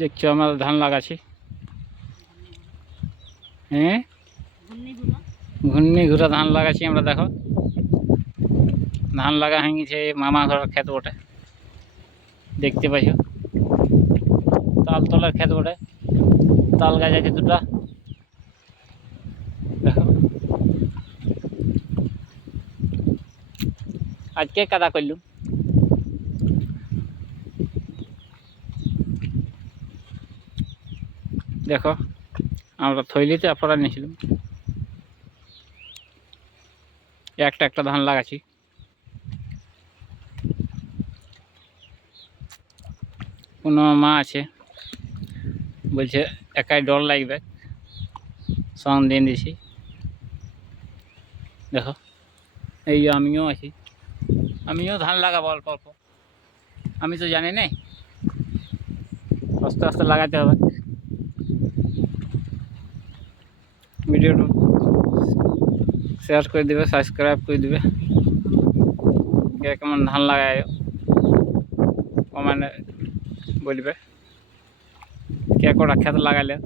দেখছো আমরা ধান লাগাচ্ছি। হ্যাঁ, ঘূর্ণি ঘুরা ধান লাগাচ্ছি আমরা। দেখো ধান লাগা হয়ে গেছে মামা ঘরের ক্ষেত বটে, দেখতে পাইছ তাল তলার ক্ষেত বটে। তাল গাছ আছে দুটা, দেখো আজকে কাদা করলুম। দেখো আমরা থইলিতে আপনারা নিয়েছিলাম, একটা একটা ধান লাগাচ্ছি। কোনো মা আছে বলছে একাই ডর লাগবে, সঙ্গ দিয়ে দিয়েছি। দেখো এই আমিও আছি, আমিও ধান লাগাবো অল্প অল্প। আমি তো জানি না, আস্তে আস্তে লাগাতে হবে। ভিডিওটা শেয়ার করে দিবে, সাবস্ক্রাইব করে দিবে। কে কেমন ধান লাগায় কমেন্টে বলবে, কে কটা ক্ষেত লাগাইলে।